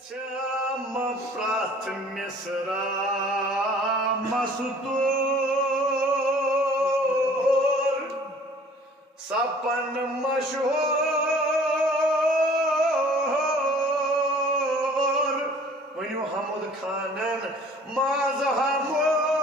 Chama pratmisra mastur sapan mashhur Wanu Hamud Khanan Mazhamud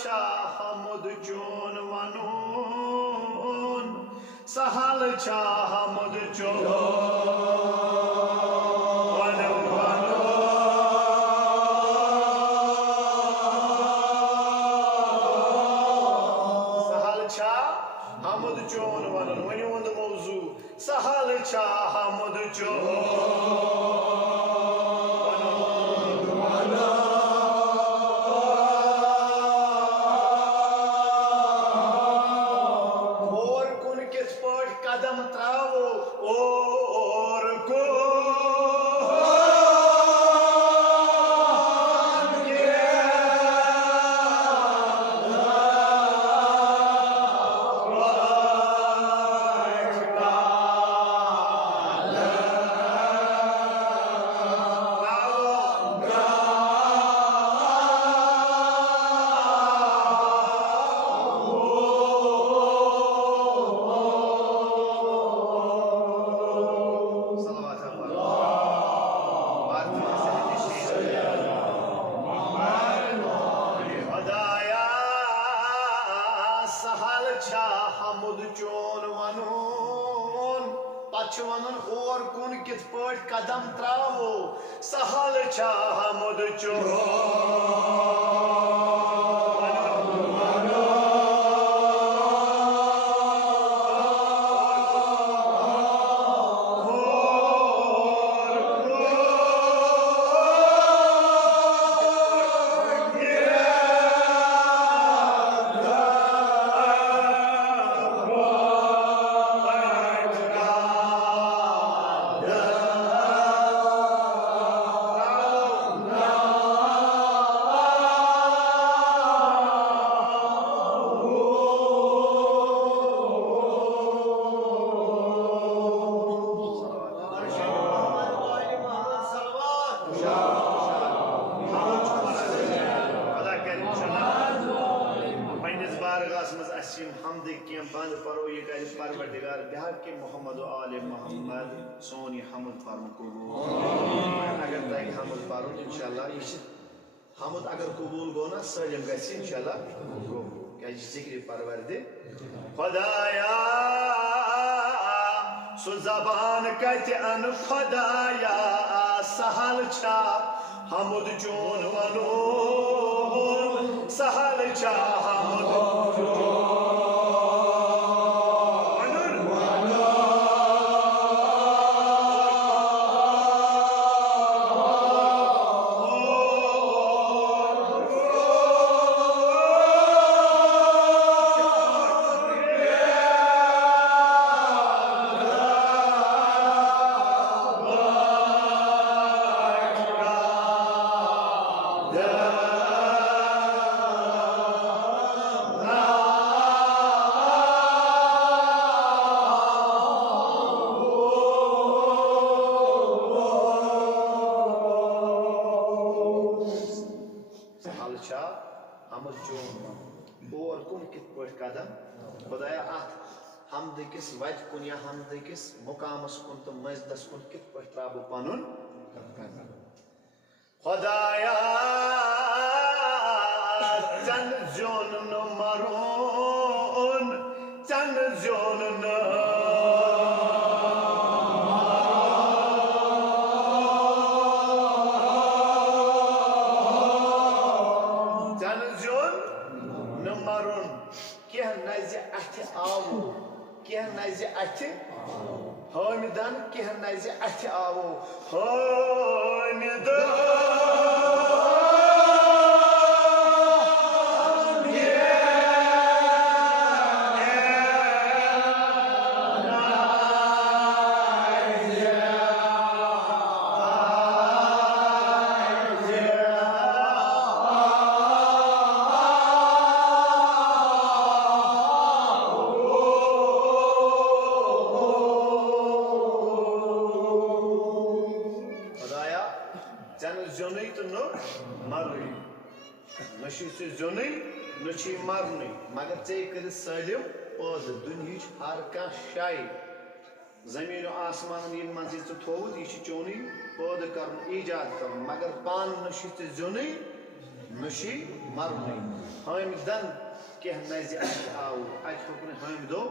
Hamud Jon Vanun Sahal Hamud Jon Sahal Hamud Jon Vanun when you want the Mozu Sahal Hamud Jon Hamud Jon Vanun Pachvanan or kun kit pad kadam travo Sahal Hamud Jon बंद परो ये कर परवरदिगार बिहार के मोहम्मद आले मोहम्मद सोनी हमद form कबूल अगर तक हमद परो इंशाल्लाह हमद अगर कबूल गो ना सजम गस इंशाल्लाह क्या जिक्र परवरदे खुदाया सो जबान कत अन खुदाया सहल छा हमद जोन वनो सहल छा हमद हमद जोन और कुन कित पट कदम खुदाया अत हमद किस वत कुन या हमद किस मुकामस कुन तो मजदस कुन कित पट त्राबो पनुन खुदाया चन जोन न मरोन चन जोन न क्या नज़ अथ आओ क्या नज़ अथ हामिदन कह नज अथ आवो हामिदन नी मरन मगर ऐ कर सलम पौध दुनिया हर कह शाय जमीन आसमान मज थोत यह चोन पौध कर ईजाद कर मगर पान जोन नी मरन हामिदन कह नज आव अत होक हामिदो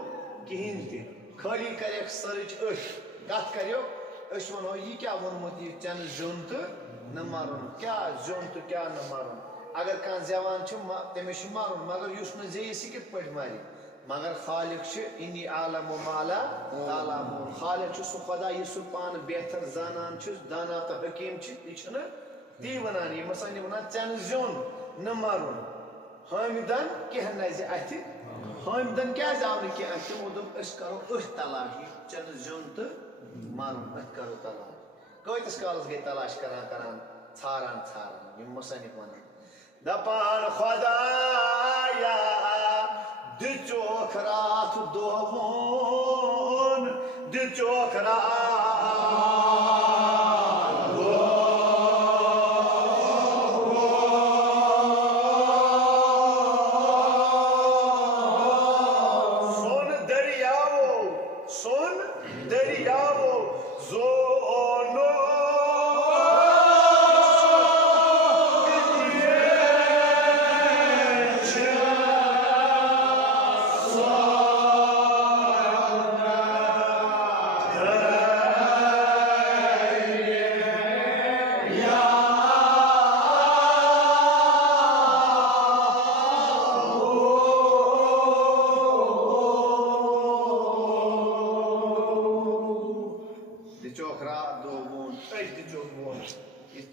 कहें खाली कर सर्च कत कर वो यह क्या वोनमुत यह चन जोन तो न मरन क्या जोन तो क्या न मरन अगर कह जवान तमिस मरुन मगर युस न जे कित पे मर मगर खालिक इन्नी आलम माला तालामून खालिक सह खुदा यह सह पान बेहतर जानान दाना तो हकीम यह ती वनान यह सान वन चन जोन न मरुन हामिदन कह नज अथ हामिदन क्या आव न कह तमो दोप करो तलाश चन जोन तो मरुन अत करो तलाश कतिस कालस गई तलाश करान छारान छारान यह मुसन्निफ वन दपान खुदाया दिचोख रात दोवन दिचोख सोन दरियावो जोनो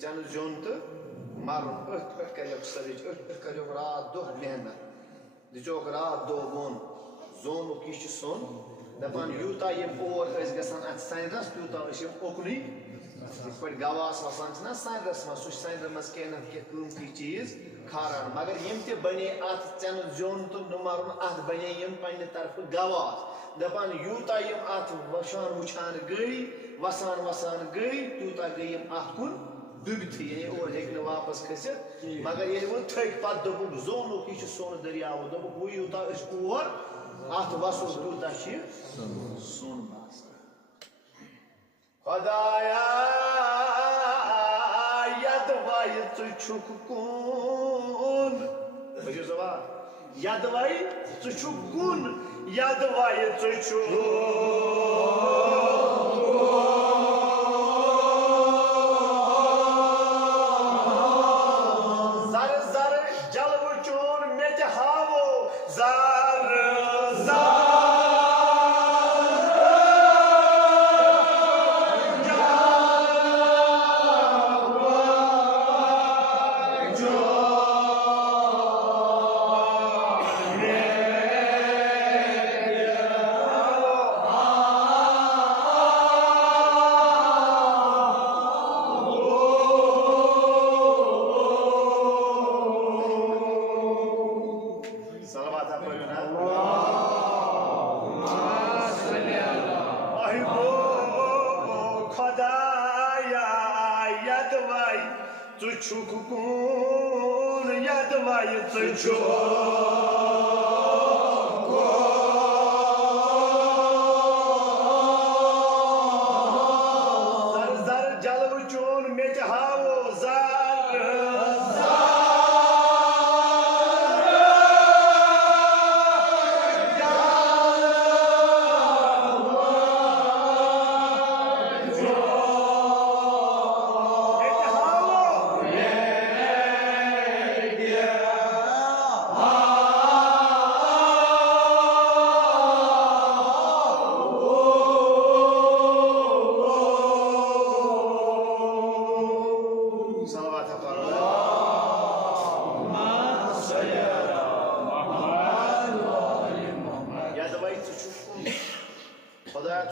चन जोन तो मरुन कर रात दो मेहनत दिचोक रात दो बोन जोन यह सोन दपान यूता ओर गसान सैनरस तूता ओकुन पे गवास वसान सैनरस मज सह सैनर मज कह चीज खारान मगर यम ते बने अत चन जोन तो न मरुन अत बने यम पन्ने तरफ गवास दपान यूता अत वशान वुछान गई वसान वसान गई तूता गई अत कुन दुबथी यानी और हेक वापस खसित मगर ये वो थक पत दोपुक जोनुक यह सोन दरियाव दोपुक वो यूता और अत वसो तूता सोन बास खुदाया यद वाय छुक कुन बजो जवाब यद वाय छुक कुन यद वाय छुक Çukukun yadvayı zar zar jalvuchun mechhavo zar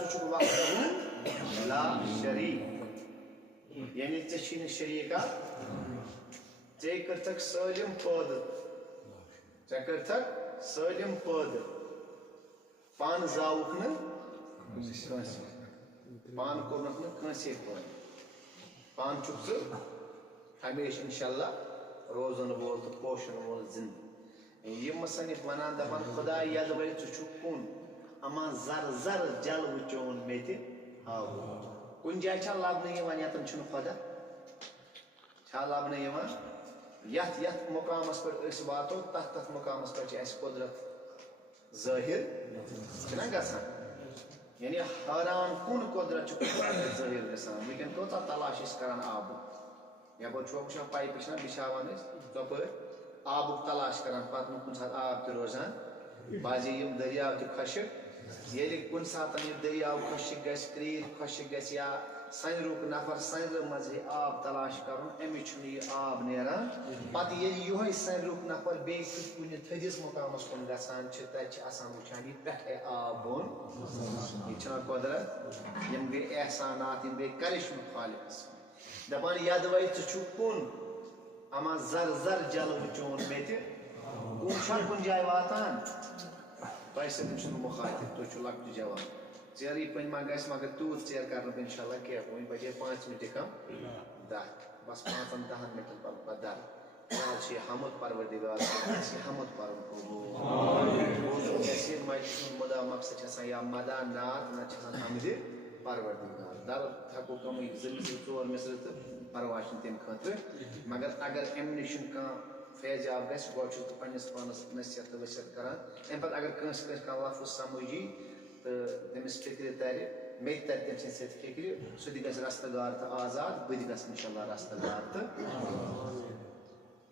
चुक वहदहु ला शरीक यानी चे शरीका चे करथक सलिम पद चे करथक सलिम पद पान जाउक न पान कोनक न कंसे पद पान चुक हमेशा इंशाल्लाह रोजन वोल तो पोषण वोल जिंद ये मसनिफ वनान दपान खुदा यद वल चुक कुन अमा जर जर जल वचोन मेति हाव कुन जाय छ लाभने यवन यतन छन खुदा छ लाभने यवन यत यत मुकामस पर इस वातो तत तत मुकामस पर छ अस कुदरत जाहिर छना गसान यानी हैरान कुन कुदरत छ जाहिर गसान लेकिन कोता तलाश इस करन आब या बो छोक छ पाइप छ बिछावन तप आब तलाश करन पत कुन साथ आब त रोजान बाजी यम दरिया त खशक ये कुन साथ ये दरिया खशक गस क्रीर खशक गस या सनरुक नफर सनर मजे आब तलाश करन एमि छुनी आब नेरा पत ये योय सनरुक नफर बे कुन थदिस मुकामस कुन गसान छ त छ आसान वचानी पेठे आब बोन ये छ कुदरत यम बे एहसानात यम बे करिश्म खालिस दपान याद वई छु कुन अमा जर जर जल वचोन मेति कुन छ कुन जाय वातान पैसे तुम मुखातिब तो छु लक जवाब चेरी पन मा गस मगर तूत चेर करन इंशाल्लाह के कोई बजे 5 मिनट कम 10 बस 5-10 मिनट बदल आज से हमद परवरदिगार से हमद परम को आमीन ऐसे मजसूम मदा मकसद छ या मदा नात न छ हमद परवरदिगार दर थको कम जल्दी तौर मिसरत परवाशन तम खतर मगर अगर एमनिशन का फैज आप गस गो छु पन्नस पानस नसीहत वसियत करान एम पत अगर कस कस का लफ्ज समझी तो तमिस फिक्र तर मे तर तम से फिक्र सुदी गस रास्तगार तो आजाद बदि गस इंशाल्लाह रास्तगार तो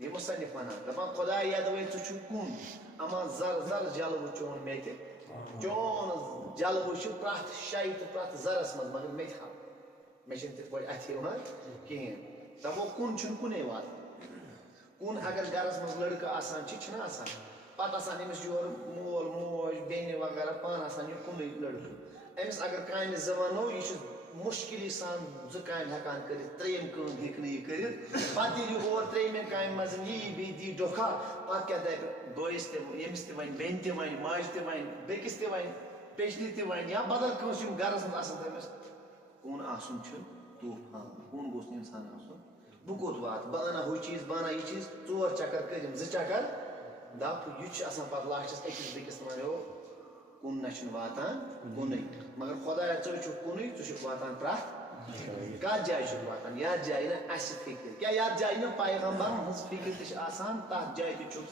ये मुसन्निफ वनान दपा खुदा याद वे छु कुन अमा जर जर जल वचोन मेते चोन जल वच प्रथ शय तो प्रथ जरस मगर मे था मे छिन तित पय अथि वन कहीं दपो कुन छुन कुने वात कुन अगर गरस मज लड़का आसान छना आसान पत आसान एमिस योर मोल मोज बेने वगैरह पान आसान ये कुन लड़का एमिस अगर कान जवानो ये मुश्किल सान ज कान हकान कर त्रेम कम हेक न कर पत ये और त्रेम कान मज ये बे दी डोखा पत क्या दे बोइस ते एमिस ते वन बेन ते वन माज ते वन बेकिस ते वन पेशनी ते वन या बदल कस गरस मज आसान तमिस कुन आसन छ तूफान कुन गोस इंसान आसन बह कोत वात बह अना हु चीज बह अना यह चीज 4 चक्कर कर 2 चक्कर दप यह पत लास्टस अकिस बेकिस वो कुन न वातान कुन मगर खुदा छु कुन छु वातान प्रथ कत जाय वातान याद जाय न अस फिक्र क्या याद जाय न पैगंबर हज फिक्र तथ जाय तुम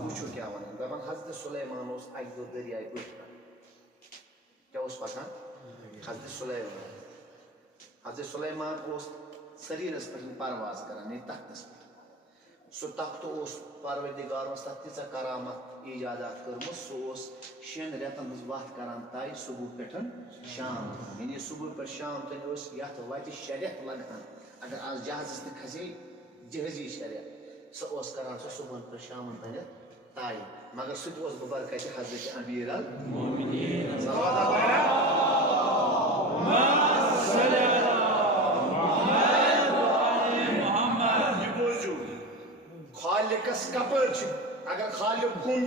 वो क्या वन दपान हजरत सुलेमान अक दो दरिया बथ क्या पता हजरत सुलेमान शरीरस पे परवाज करान तख्तस पे सो तख्त परवरदिगार तथ तीचा करामत ईजादात कर्म सो 6 रेतन हज वत करान तय सुबह पे शाम यानी सुबह पे शाम तन यथ वत 6 रेत लगान अगर आज जहाजस न खसे जहाजी 6 रेत सो करान सो सुबह पे शाम तन तय मगर सह बबरकत हजरत अमीर अल मोमिनीन खालिकस कपर अगर खालिक कुन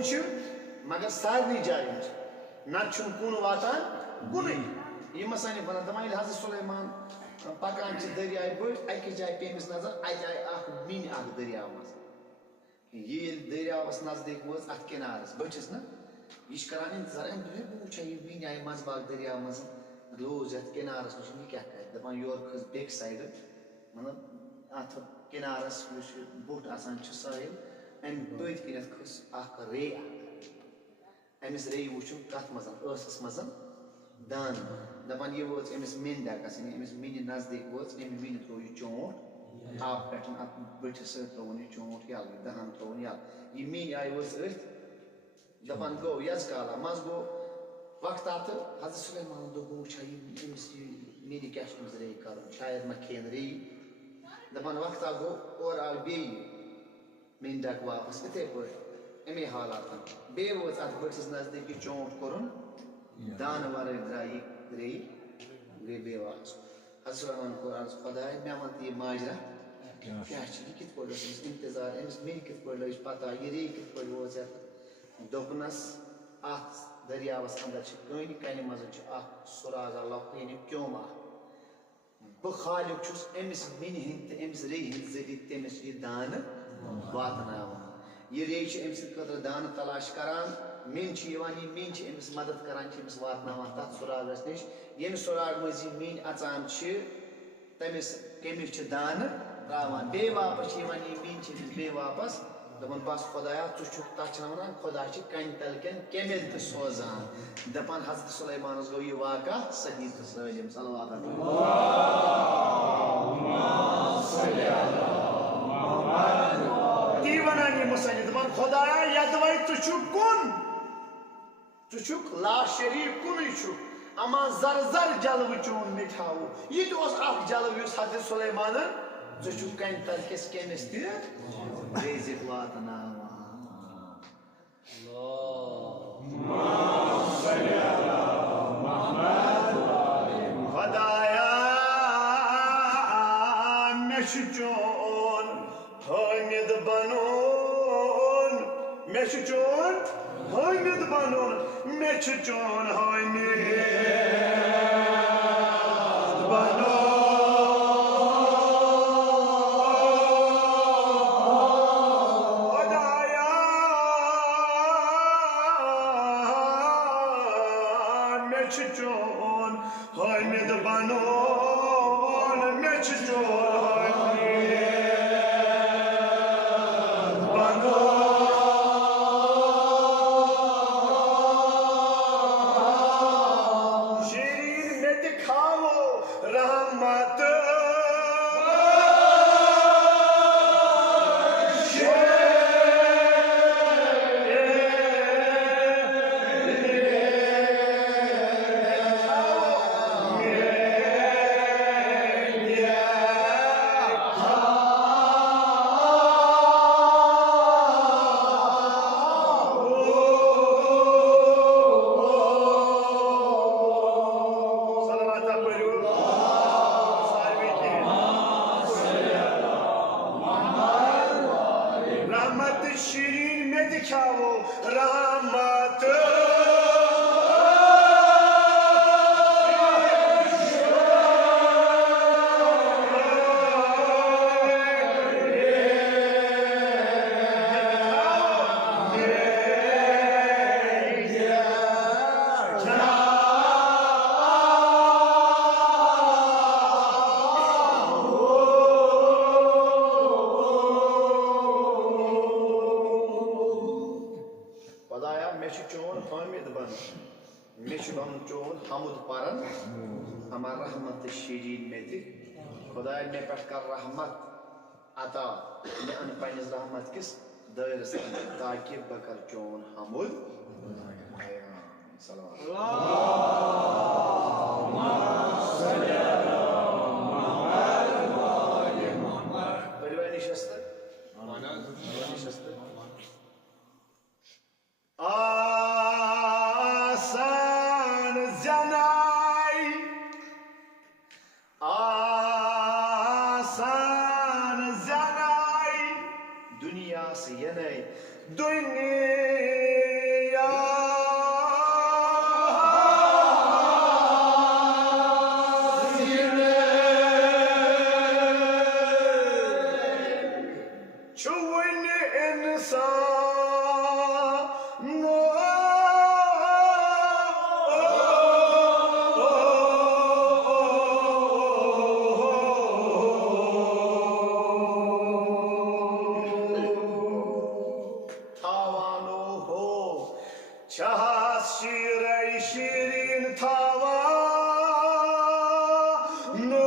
मगर सारे जाय न कुन वातान कुन यह मसानी बना दपान हजरत सुलेमान पकान दरिया बड़ अकिस जाय पेमिस नजर अत आय मिन दरिया मज ये दरियावस नजदीक वोच अत किनारस बचिस न यह करान इंतजार वुचा यह मिन आय मज बाग दरिया मज लोज अत किनारस वुच यह क्या कर दपान योर खस बेक साइड मतलब अत किनारस बोट आसान साहिल अम पत कन खस रे अमिस रे वुचुन कत मजस मज दान दपान यह वो अमिस मिन डकस अमिस मिन नजदीक वो अमि मिन त्रो यह चोट आप पे अत बटिस त्रोन यह चोट यल दहन त्रोन यल यह मिन आय वो दपान गो यज काला मज गो वक्त अत हजरत सुलेमान दो वुचा अमिस मिन क्या रे कर शायद मा खेन रे दपान वक्त गो और आव बे मिन डक वापस इथे पे अमे हालात बे वो अत बटिस नजदीक चोट कोर दान वर द्राय गई बेवा हजरत को अर्ज खुदा मे वन ये माजरा क्या यह कित पे इंतजार अमिस मे कित पे लज पता यह रे कित पे वोज दोपनस अत दरियावस अंदर कन कन मज सुराग लॉकन क्योम बह खालिक अमिस मिन हंद अमिस रे हंद जरिए तमिस यह दान वातन यह रे अमिस खतर दान तलाश करान मिन मिन अमिस मदद करान अमिस वातन तथ सुरागस नश यम सुराग मजी मिन अचान तमिस कमिस दान त्रावान बे वापस यह मिन बे वापस दपान बस खुदाया तथ वन खुदा कन तल कन कमिल तो सोजान दपान हजरत सुलैमानस गो यह वाक़ा सही तो सलिम ती वनान यह मुसन्निफ दपान खुदाया यदवै तुन तुक ला शरीक कुन अमा जर जर जलव चून मिठाव यह जलव हजरत सुलैमान कन तल किस कमिस तजिक वातन खुदाया मे चोन हामिद बनोन मे चोन हामिद बनोन मे चोन हामिद बनोन चोन हामिद बनोन मे चोन बनोन शीरीन में दिखाओ रहमत शीरीन में दिखाओ रहमत चोन हामिद बन मे चोन हमद परन हमार रहमत शीरीन में दि खुदा मे पे कर रहमत अता मे अन पनिस रहमत किस दायरस ताकि बकर चोन हमद आसान जनाई आसान जनाई दुनिया से यने दुनिया छुन इंसान शीरीन थावा नो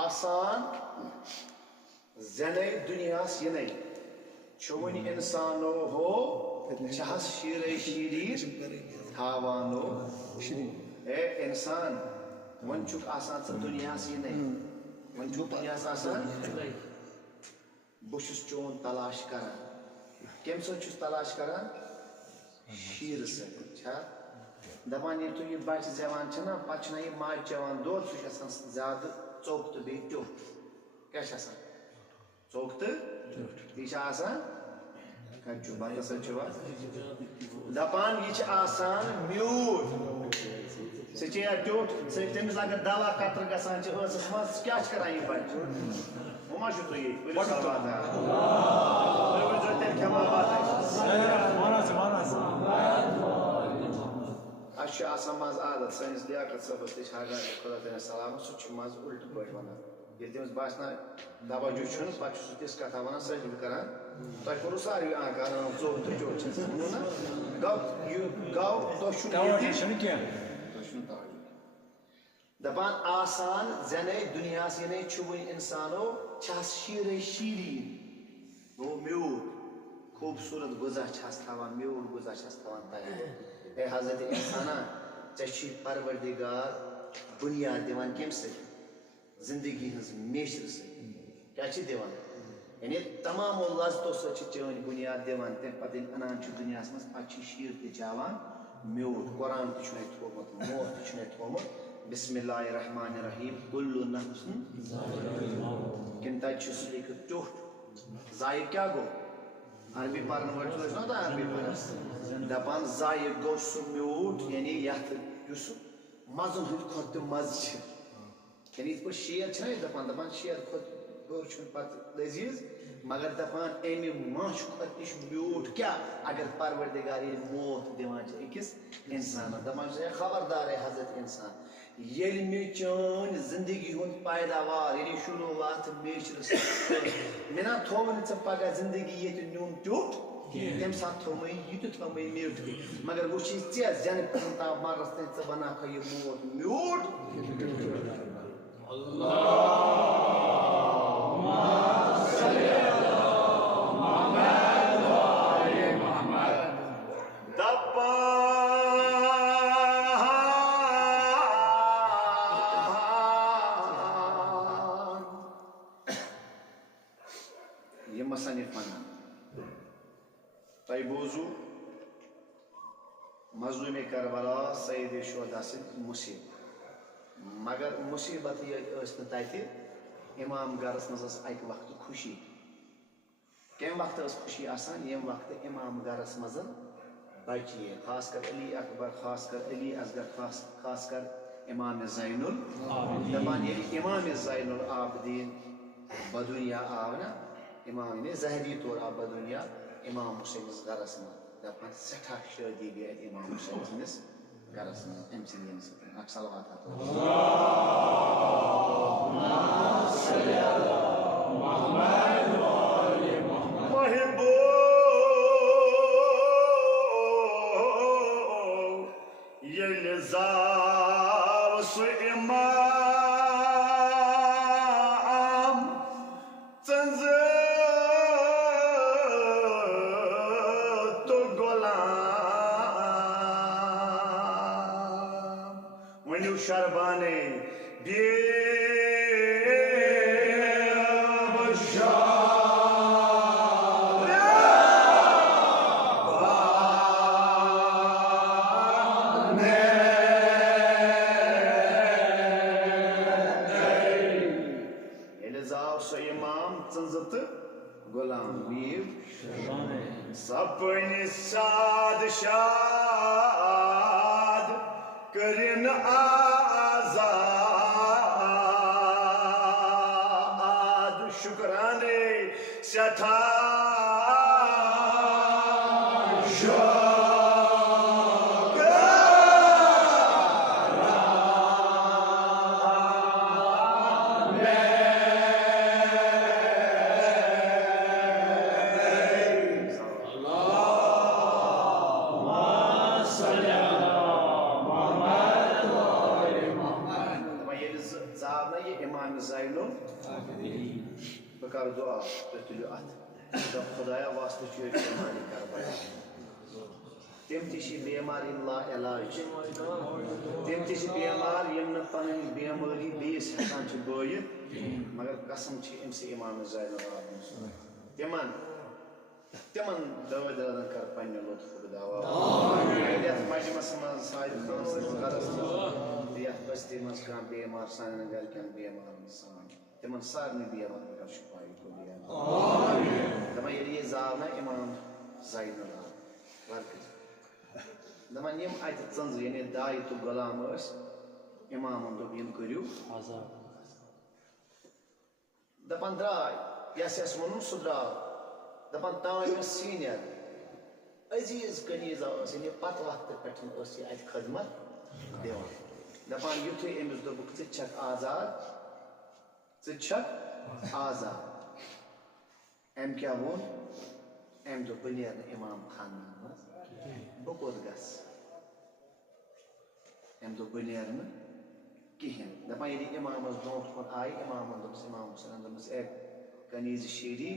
आसान जने दुनिया यने Çuvun insano ho çahas şire şiri thavano insan वंचुक आसान से दुनिया से नहीं वंचुक दुनिया से आसान बुशुस चोन तलाश करा केम सो चुस तलाश करा शीर से छा दपान ये तो ये बच जवान छना पछना ये मार जवान दो सुश आसान ज्यादा चौक बे टोट क्या आसान चौक तीस आसान कच्चू बात सचवा दपान ये आसान म्यूट सचे टोट से तमिस अगर दवा कतर गसान छ हसस मस क्या करान ये बच ममा छु तो ये पुलिस बात है वो जो तेल केमा बात है मानस अच्छा आसान मज आदत सनिस लियाकत सब ते हागा खुदा ते सलाम सुच मज उल्ट पट वना ये तमिस बासना दवा जो छु पछ सु तिस कथा वना सज करान तो करू सारी आकार जो तो जो छ ना गाव तो छु ये दपान आसान जने दुनिया से ने छुवन इंसानो छास शीरे शीरी वो म्यूट खूबसूरत गुजा छास थावान म्यूट गुजा छास थावान तयार ए हजरत इंसाना चशी परवरदिगार बुनियाद दिवान केम से जिंदगी हंस मेशर से क्या छि दिवान यानी तमाम लज़्ज़तों से चोन बुनियाद दिवान ते पतिन अनान छु दुनिया में अच्छी शीर ते चावान म्यूट कुरान ते छु थोमत मोत ते छु थोमत बिस्मिल्लाहिर्रहमानिर्रहीम कुल्लु नफ्सिन किंता चुस्लिक टोट जाय क्या गो अरबी पढ़न वर्ड ना तो अरबी पढ़न दपान जाय गो सु म्यूट यानी यत युस मजन हुद खत मज छ यानी इस पर शेर छ दपान शेर खत गोर छ पत लजीज मगर दपान एमी माश खत इश म्यूट क्या अगर परवरदिगार ये मौत दिवान छ अकिस इंसान दपान से खबरदार है हजरत इंसान येल में चान जिंदगी हुन पैदावार यानी शुरुआत मेशर मिना थोवन च पगा जिंदगी ये न्यून टूट तम साथ थोमई युत थोमई म्यूट मगर वो चीज चे जन पता मारस ते बना ख ये मौत म्यूट अल्लाहुम्मा सल्ली अला मुहम्मद व आले मुहम्मद दब्बा तैबूजू मजलूम करबला सईद शुहदा से मुसीबत मगर मुसीबत ये तति इमाम गरस मज अक वक्त खुशी कम वक्त खुशी आसान यम वक्त इमाम गरस मज बचे खास कर अली अकबर खास कर अली असगर खास कर इमाम ज़ैनुल दपान ये इमाम ज़ैनुल आबदीन बदुनिया आव ना इमाम ने ज़हरी तौर आव बदुनिया इमाम हुसैन गरस में दपान सठा शादी गई इमाम हुसैन निस गरस में एमसीएम से अक्सलवात अल्लाहुम्मा सल्ली अला मुहम्मद व आले मुहम्मद ये जाव सु इमाम चंज शरबाने इमाम चंजत गुलाम मीर सपन साद शाद करिन आजाद शुक्राने सथा इमाम ज़ैनुल बकर दुआ तुलु अत खुदाया वास्तु बीमारी करबला तम तेमार ला इलाज तम तेमार यम पन बेमारी बेस हेकान बयित मगर कसम अमस इमाम तिमन तिमन दवादन कर पन्न लुत्फ दवा मजमस मज बस्ती मज कह बेमार सान गरकन बेमार सान तिमन सारे बेमार कर शुफाई को दपान ये जाव ना इमाम ज़ैनुल दपान यम अत ज़ंज यानी दाय तो गुलाम इमाम दोप यम करू दपान द्राय यस वो सह द्राव दपान ताम सीनियर अजीज कनीजा यानी पत वक्त पे अत खदमत दिवान दपान युथ अमिस दोपुक छक आजाद छक आजाद अम क्या वोन अम दो बह नेर इमाम खानदान मज बह कोत गस अम दो बह नेर कहें दपान ये इमामस ब्रोट कुन आई इमाम इमाम हुसैन दोपस ए कनीज शीरी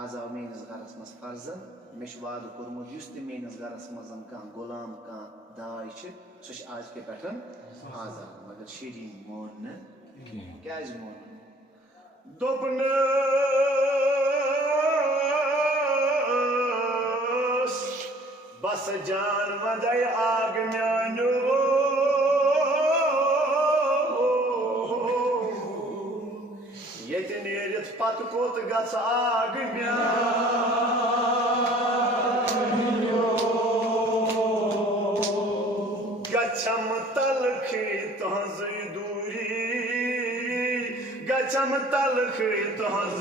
आजाव मेनिस गरस मज फर्जन मे वाद कोर्मुत युस ते मेनिस गरस मज कह गुलाम कह दाय सह आज के पे आजाद मगर शीरी मोन न क्या मोन दोपनस बस जान वदय आग म्यानो ये नेरित पत कोत गस आग म्यानो गच्छम तलखी तहज दूरी गच्छम तलखी तहज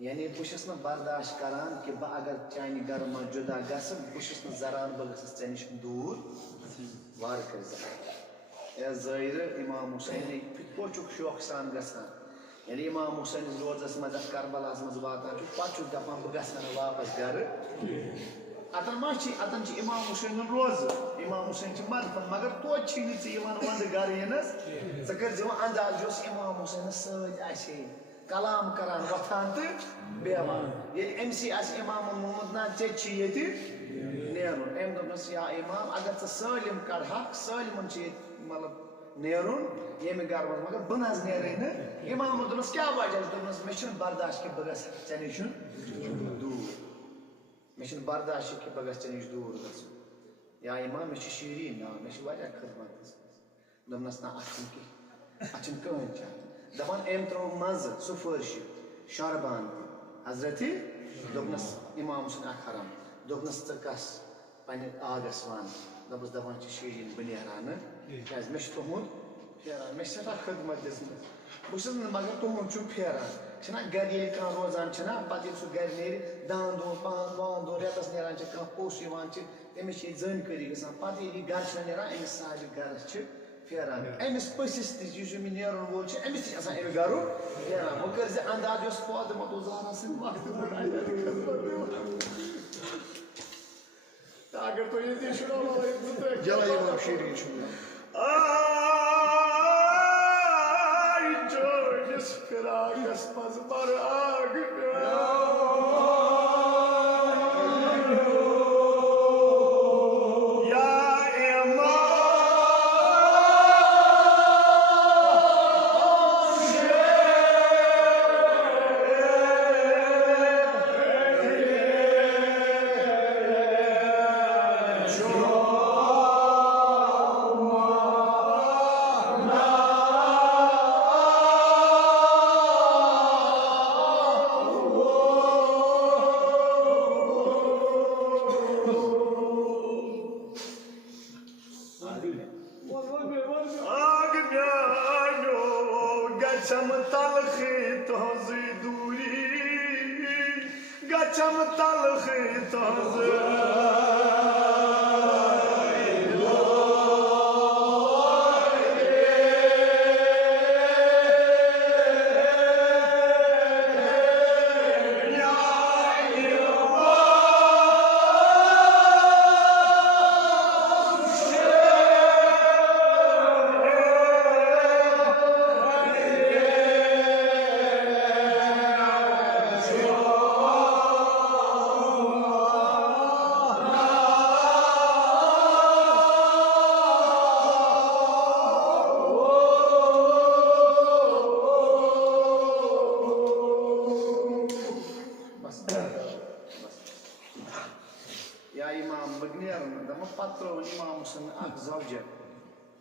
यानी बहुत बर्दाश्त करान कि बह अगर चानि घर मज जुदा गस बहुत जरान बह गस ऐ नश दूर वार कर ज़ाहिर इमाम हुसैन पोचुक शौक सान गसान यानी इमाम हुसैन रोजस मज करबलास मज वातान पे दपान बह गस वापस घर अतन इमाम हुसैन रोज इमाम हुसैन मदफन मगर तोत वंद घर यनस कर अंदाज इमाम हुसैन सत कलाम करान वथान तो बेवान ये अमसी इमाम मोहम्मद ना ये नेरुन अम दोपनस या इमाम अगर सलिम कड़ह सलिम मतलब नेरुन ये घर मज मगर बह नज नेरे न इमाम दोपनस क्या वजह दोपनस मे बर्दाश्त कि बह गस ऐ नश दूर मे बर्दाश्त कि बह गस ऐ नश दूर ग या इमाम मे शीरीन नाव मे वजह खदमत दोपनस ना अत कहन चा दपान अम त्रो मज सुफरश शारबान हजरत दोपनस इमाम हुसैन हरम दोपनस कस पन्ने आगस वन दपस दपान शीरीन बह नेरान क्या मे तुहुंद फेरान मे सठा खदमत दिसमत बस मगर तुहुंद फेरान छना गर ये कह रोजान छना पत्ते सह गर नेर 10 दोह 5 दोह रेतस नेरान कह पोस तमिस जानकारी गसान पत्ते ये गर नेरान अमिस साहिब गरस फेरान अमिस पसिस तस मे नेरन वोल अमिस अमे गर फेरान वो कर अंदाज फातिमा तो ज़हरा सद वक्त अगर तो ये जला इमाम शीरीन जोइस फिराकस मज मर आग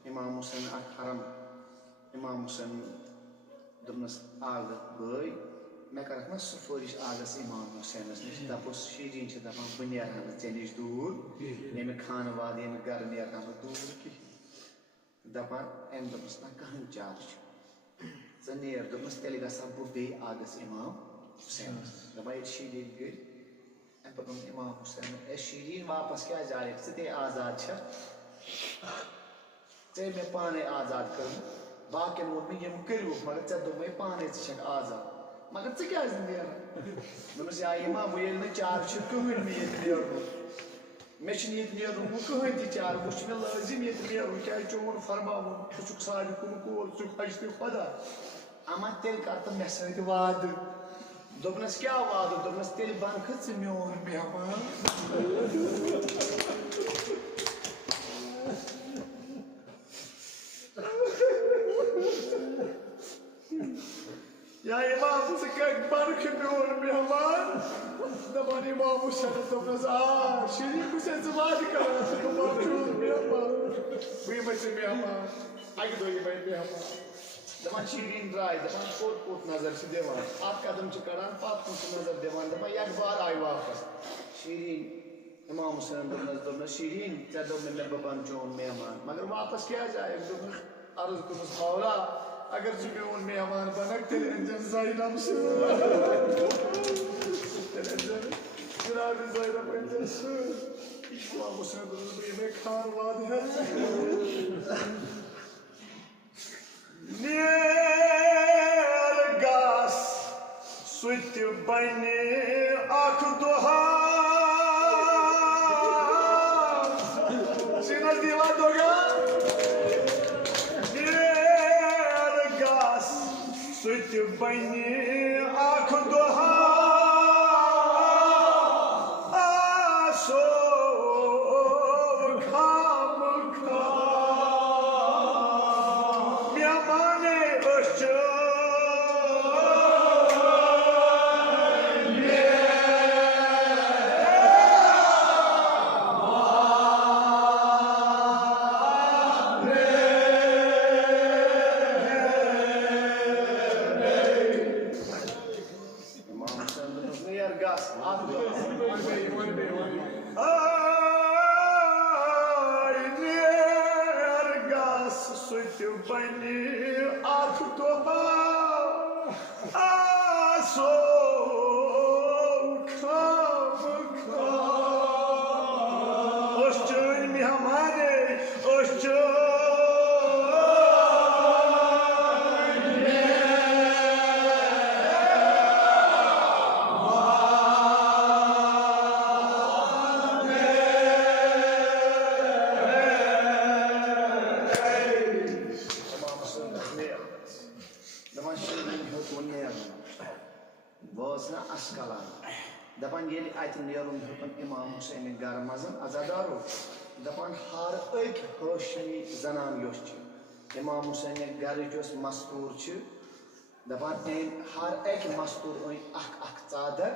इमाम हुसैन हरम इमाम हुसैन दपनस आग बई मे कर ना सुफरिश आगस इमाम हुसैनस नश दपोस शीरीन दपान बह नेरहा ऐ नश दूर ये खान वाद ये गर नेरहा दूर कि दपान अम दपस ना कहन चार्ज ज़ नेर दपस तेल गसा बह बे आगस इमाम हुसैनस दपा ये शीरीन गई अम पे इमाम हुसैन ए शीरीन वापस क्या जाए थे आजाद े मे पाने आजाद कर बाकी वो मे यम करू मगर ऐ दोप पाने आजाद मगर क्या दोपस या इमा बह ये चार कहन मे ये मे नेरुन वो कहन तह चार वो मे लाजिम ये नेरुन क्या चोन फरमावन छु सारे कुन कोल छु हज तो खुदा अमा तेल कर तो मे सत वाद दोपनस क्या वाद दोपनस तेल बन खत मोन मेहमान या इमाम बर्ख मोन मेहमान दपान इमाम हुसैन दोपनस शीरीन कुछ वाद कर मेहमान बह मेहमान अक दो मेहमान दपान शीरीन द्राय दपान कोत कोत नजर दिवान अत कदम कड़ान पत नजर दिवान दपान यक बार आई वापस शीरीन इमाम हुसैन दोपनस शीरीन ऐ दोप मे बन चोन मेहमान मगर वापस क्या जाए अर्ज कर्स मौला अगर छु मोन मेहमान बनक तेल अंजन ज़ैनब जनाब ज़ैनब अंजन इमाम हुसैन में खान वाद है नेर गास सुत बने आख दोहा सिना दीवा दोगा सुत बने आख दोहा आसो खाम खा मेहमाने Nergas sutiu bani aktoha aso kavka Oşçun mihamane oşçun Dapan yeli aytin yarım hüküm İmam Hüseyin'in garmazın azadaru. Dapan har ek hoşmi zanan yoşçu. İmam Hüseyin'in garıcos masturçu. Dapan en har ek mastur oy ak tzadar.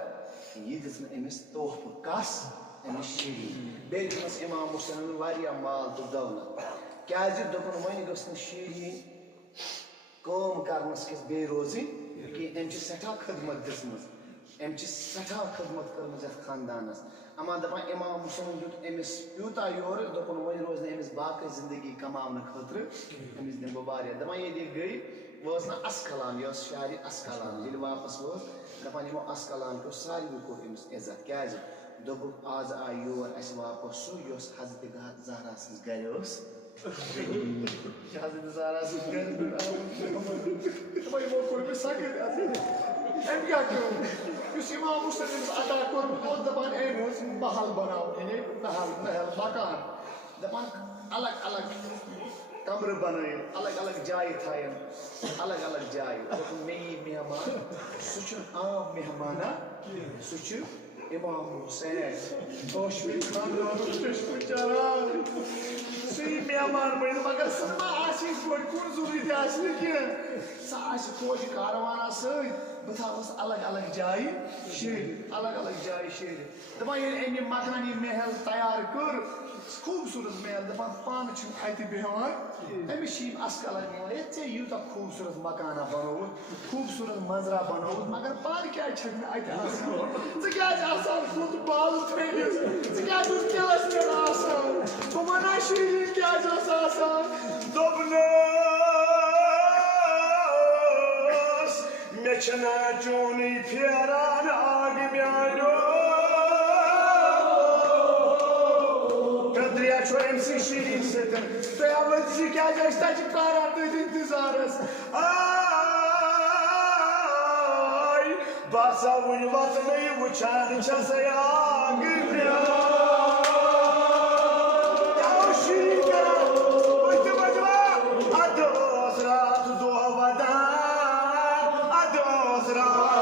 Yedisini emis tohbu kas emis şiri. Belkimiz İmam Hüseyin'in var ya mal tu davlat. Kâzir dapan vayni gostin şiri kom karmas kis beyrozi ki emçi seta khidmat dismiz. Emçi seta khidmat kırmız et khandanas. Ama dapan İmam Hüseyin yut emis yuta yor dapan vayni rozne emis baqi zindagi kamavna khatr emis din babariya. Dapan yedi gay vosna Askalan yos şari Askalan. Yeli vapas vos dapan imo Askalan ko sari ko emis izzat kâzir. Dobu az ayor as vapas su yos Hazreti Zahra siz gayos. Hazreti Zahra siz gayos. Ama imo koymuş sakın azine. Em yakıyor. Yus İmam Hüseyin'imiz ata kurmuş o dapan emus bahal banav. Yani bahal makan. Dapan alag kamre banayın. Alag jayi thayın. Alag jayi. Dapan meyi mehman. Suçun am mehmana. Suçu İmam Hüseyin. Hoşmi kandonu teşkür caran. Suyu mehman mıydı? Magar sınma aşık boy. Kun zuriyeti aşık ki. Sa aşık hoşi karavana sığ. Betavas alag jayi şehir. Alag jayi şehir. Dapan yer eni makani mehel tayar kır. खूबसूरत महल दफा पान अति बेहवान अमिस अस्कलन ये यूत खूबसूरत मकान बनोवुत खूबसूरत मंजरा बनोवुत मगर पान क्या क्या खुद बाल थस क्या किलस पे बना शीरीन क्या दोपनस मे चोनी फेरान आग म्यानो MC Şirin seten. Dayamet zikâ geçtacı karanlık intizarız. Ay, basa uyuvatmayı uçan çasaya gülüyor. Ya Şirin ya, uydu bacıma. Ados rahat doğavadan, ados rahat.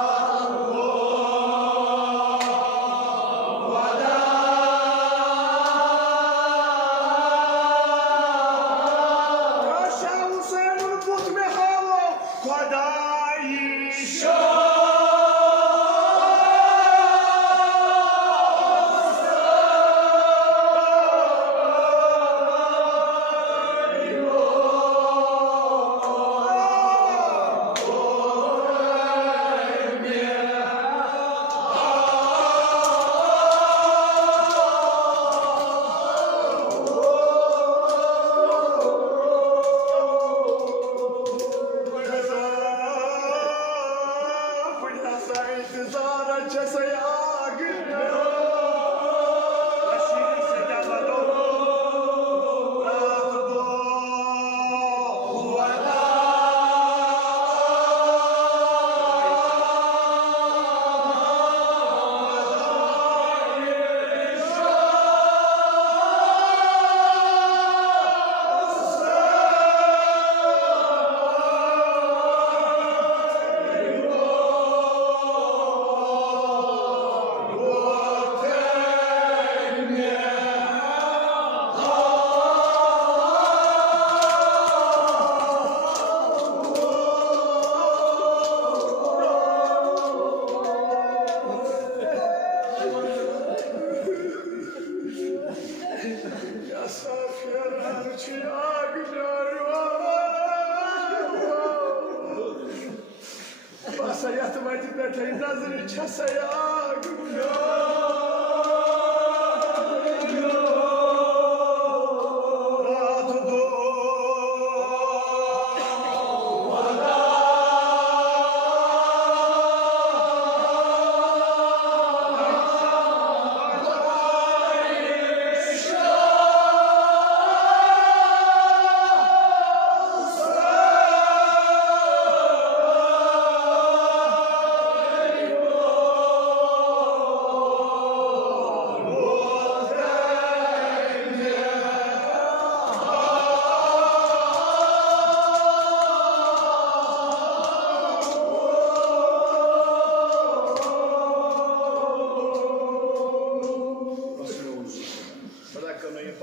Sayatım ayet bekleyin nazırı çasaya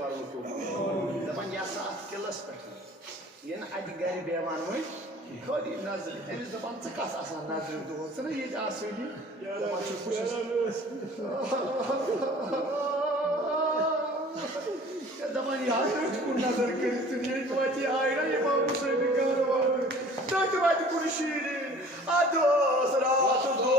पर्व को दपान यह सा किलस पे ये ना अत गर बेमान वो खाली नजर अमिस दपान च कस आसान नजर दोस ना ये आसनी दपान छ खुश दपान यह कुन नजर करित ये वाती आय ना इमाम हुसैन घर वाले तक वाती कुन शीरी अदोस रात दो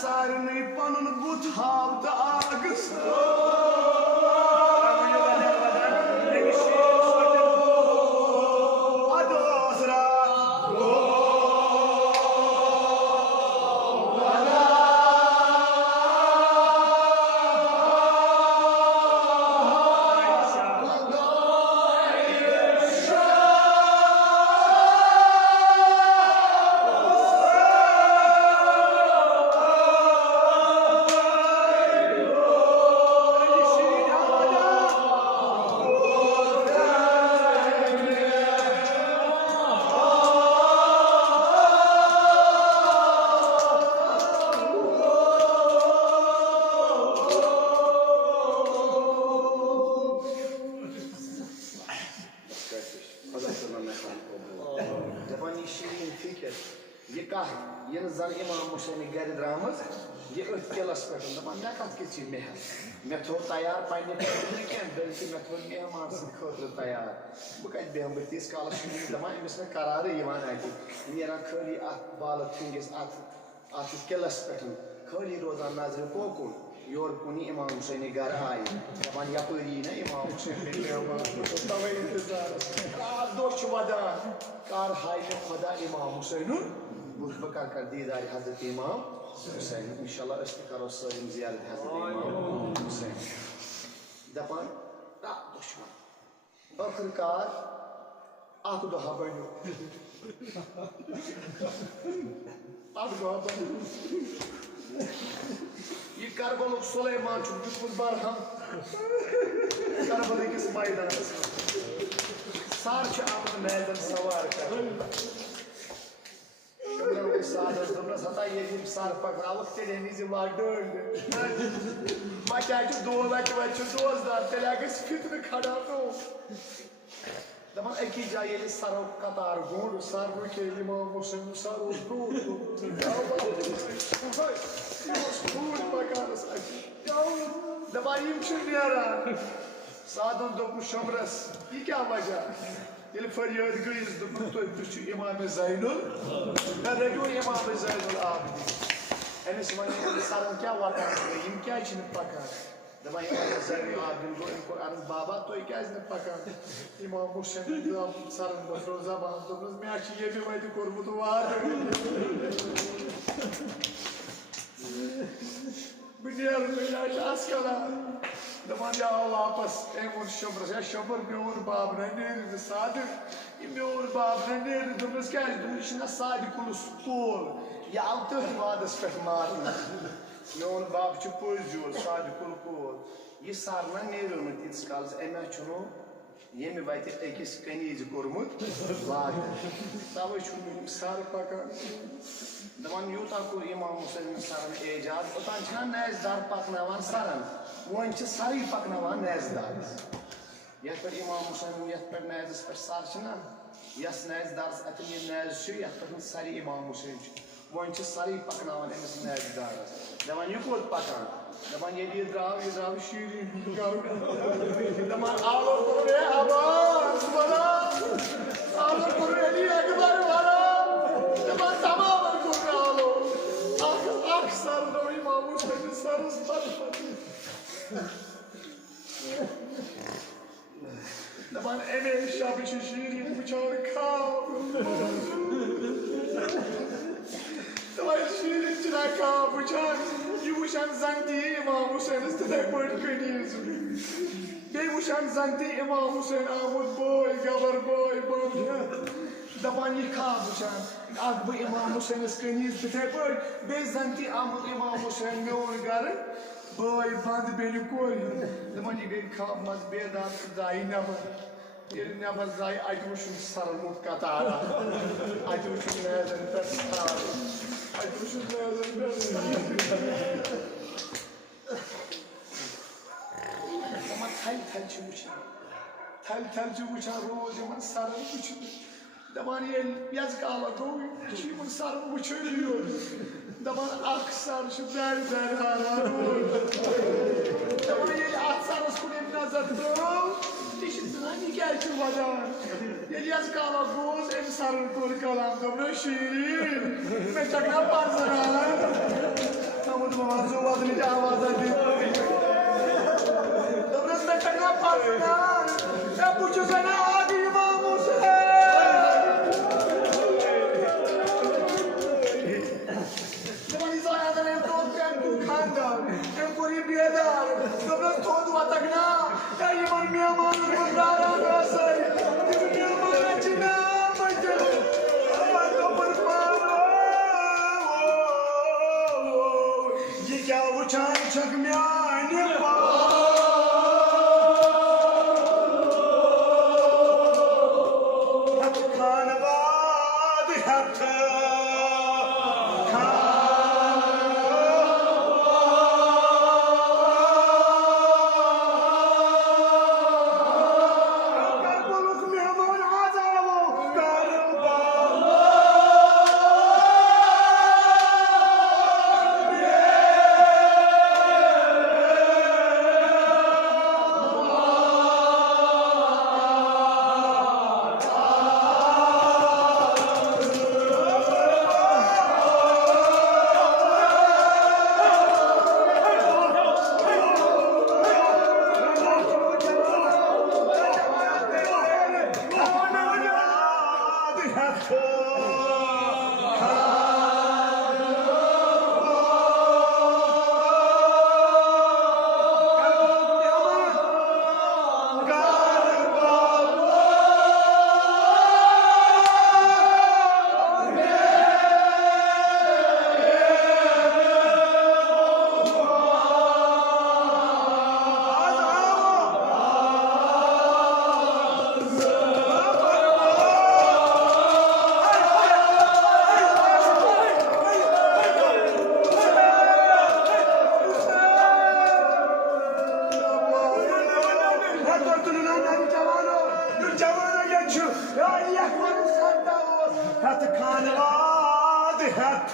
सारे पन बुत हाव दागस ये जन इमाम हुसैन गर द्रामज ये किलस पे दपान मे कत मेहर मे थो तैयार पे बल्कि मे थो मेहमान सर तैयार बह कत बेह बह तीस काल दपान अमिस ना करार अत नीरान खाली अत बाल थिंगिस अत किलस पे खाली रोजान नजर कोकुन योर कुन इमाम हुसैन घर आय दपान यपरी ना इमाम हुसैन तवे इंतजार दो वदान कर हाय खुदा इमाम हुसैन बह कर दीदार हजरत इमाम हुसैन इंशाल्लाह अस करो सारिम ज़ियारत हजरत इमाम हुसैन दपान दुश्मन आखिरकार अख दहा बनो ये करबलुक सुलेमान दिखुत बरहम करबल किस मैदान सार आमद मैदान सवार कर सादस दोपनस हता ये सार पकड़ावक तेल नीज डोल मचा दो दोसदार तेल फितन खड़ा तो दपान अकी जाए सरो कतार गोड सर रुके इमाम हुसैन सर दपान नेरान सादन दोप शमरस यह क्या वजह ये फरियाद गईस दोपन तुम इमाम ज़ैनुल मैं रटो इमाम ज़ैनुल आबिदीन अमिस वन सरन क्या वातान यम क्या पकान दपान इमाम ज़ैनुल आबिदीन गो इनको अर्ज बाबा तुम क्या पकान इमाम हुसैन सरन बसरो जबान दोपन मे ये वत कोर्मुत वार बह कलान दपान जाओ वापस एमुन शमरस या शमर मोन बाब ना नेर सादिक मोन बाब ना नेर दोपस क्या यह सादिकुल कोल यह आव तथ वादस पे मार मोन बाब पज जोल सादिकुल कोल यह सारना नेरो तीस काल अमे चुनो ये वत अकिस कनीज कोर्मुत वाद तवे सर पकान दपान यूता कोर इमाम हुसैन सरन एजाद ओतान नैजदार पकनावान सरन वन सारी पकनावान नैजदार ये इमाम हुसैन ये नैजस पे सर यस नैजदारस अतन यह नैज ये सारी इमाम हुसैन वन सारी पकनावान अमिस नैजदारस दपान यह कोत पकान दपान ये द्राव शीरी दपान आलो कोरे आवाज वाला आलो कोरे अली अकबर वाला दपान तमाम कोरे आलो सर नो इमाम हुसैन सर दपान एमे शब शीरी बुचार खाओ दपान शीरी चना खाओ बुचार ये बुचार जानती इमाम हुसैन इस्तेमाल पढ़ कनीज बे बुचार जानती इमाम हुसैन आमुद बोय गबर बोय बोय दपान ये खाओ बुचार अब इमाम हुसैन कनीज इस्तेमाल पढ़ बे जानती आमुद इमाम हुसैन में और घर boy band beni koy zaman gibi kalmaz bir daha dahi ne var yerin ne var dahi ayduşun sarılıp katara ayduşun nereden festar ayduşun nereden festar ama tel çubuça roz zaman sarılıp uçuyor zaman yaz kala koy kimin sarılıp uçuyor Daman aksar şu berber harar Daman yeli atsar uskulim nazardım Dişinden hani gel çuvadan Yeli yaz kala boz em sarır kol kalam Dobro şirin Meçakna panzara Namud mamazu vazını cavaza dinleyin Dobro meçakna panzara Ya bu çözene adi imam Hüseyin Biedar, Dobras todo atagna, Iman Miaman Mundara Nasai, Miaman China, Majal, Dobr Paro, Ye kya uchan chak myan pa Khanabad hat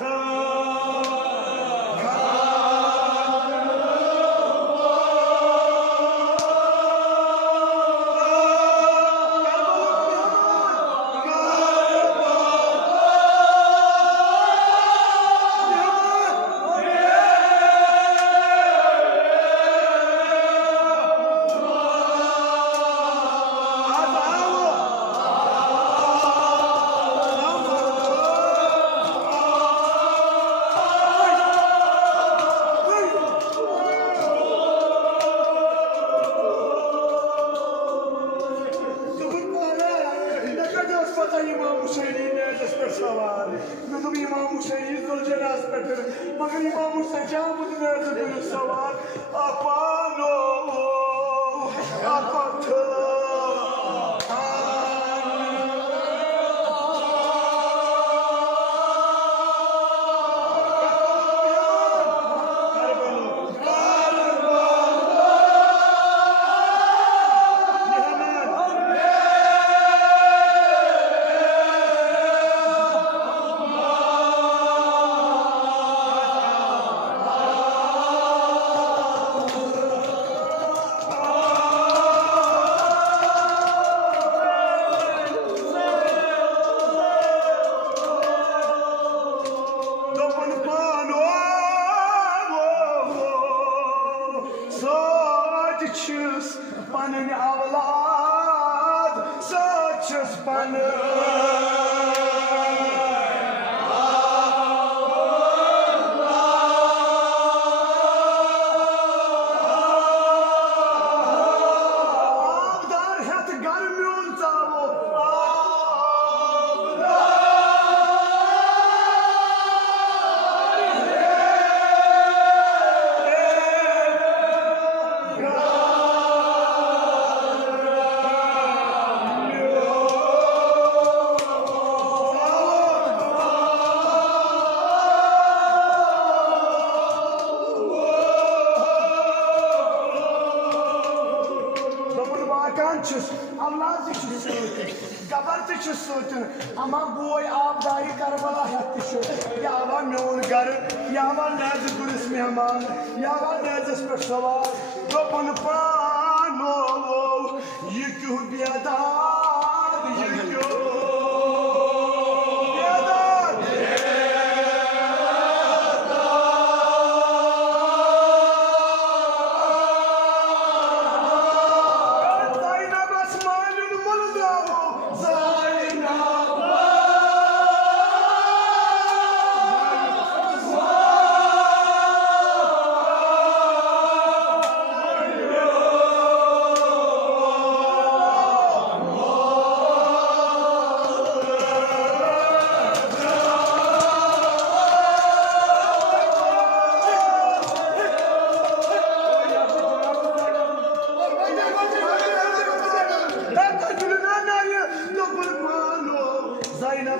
panın avlad saçız panın Allah dışı söğütün, gabar dışı söğütün, ama bu oy abdayı Karbala dışı. Yava meğun garı, yava nerede turist mehman, yava nerede spesava, dopun pano, yükü biyadad, yükü.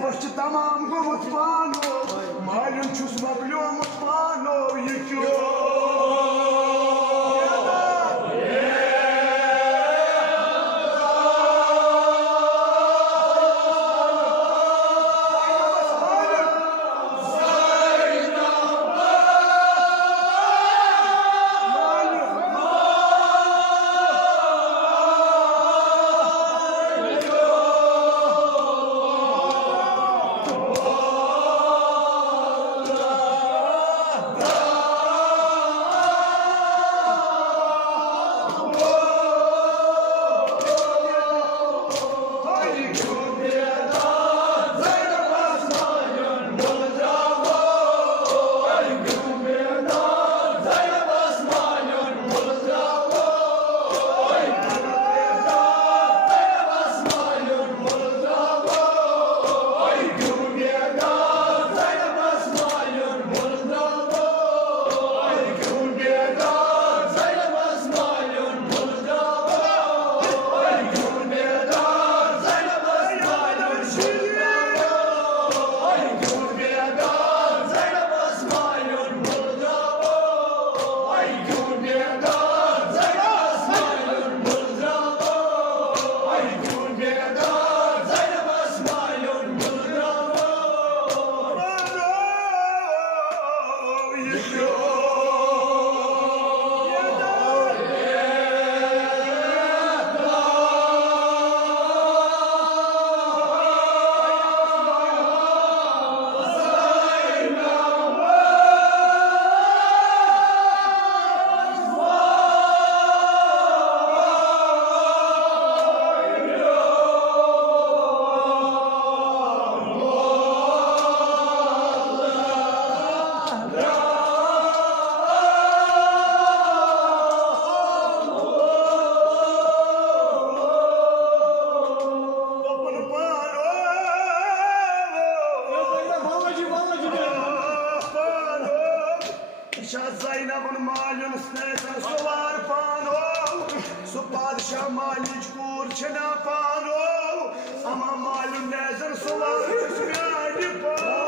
Başçı tamam bu mutfağını, malum çuzma biliyor mutfağını yıkıyor. Zaynab'ın malum snezen sovar pano, su padişah maliç kurçena pano, ama malum nezer sovar çözmeyeli pano.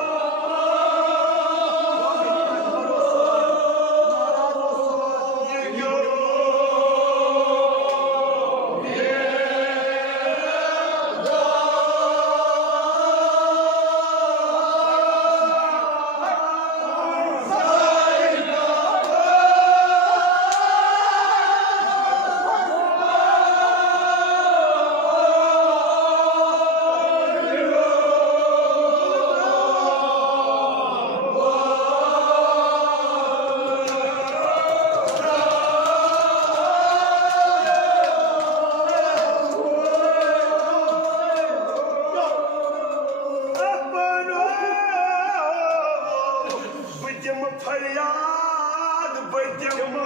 दिम फरियाद बह दिम